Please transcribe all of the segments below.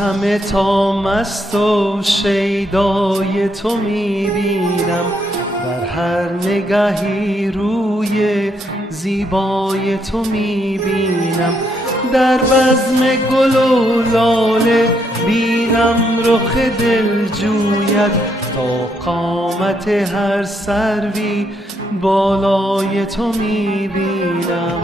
همه تا مست و شیدای تو میبینم، در هر نگهی روی زیبای تو میبینم، در بزم گل و لاله بینم رخ دلجویت، تا قامت هر سروی بالای تو میبینم.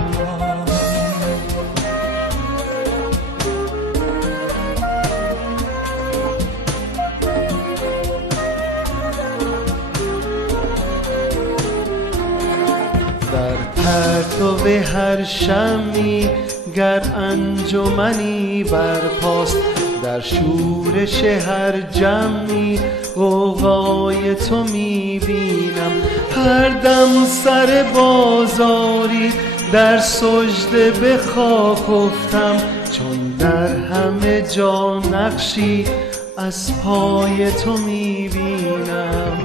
در پرتو هر شمعی گر انجمنی برپاست، در شورش هر جمعی غوغای تو میبینم، هر دم سر بازاری در سجده به خاک افتم، چون در همه جا نقشی از پای تو میبینم.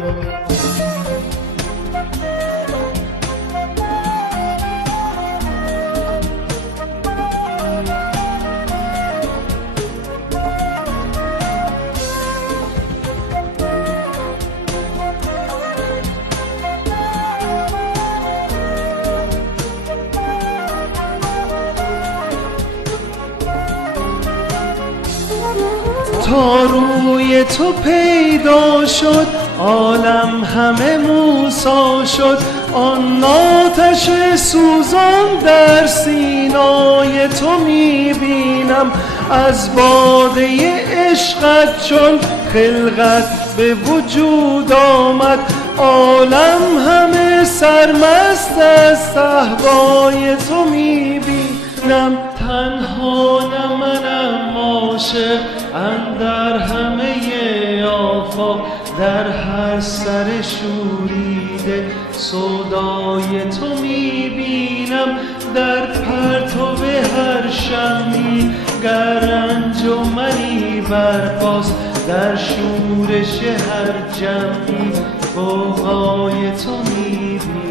تا روی تو پیدا شد عالم همه موسی شد، آن آتش سوزان در سینای تو میبینم، از باده عشقت چون خلقت به وجود آمد، عالم همه سرمست از صهبای تو میبینم. تنها نه منم عاشق اندر همه آفاق، در هر سر شوریده سودای تو میبینم، در پرتو هر شمعی گر انجمنی برپاست، در شورش هر جمعی غوغای تو میبینم.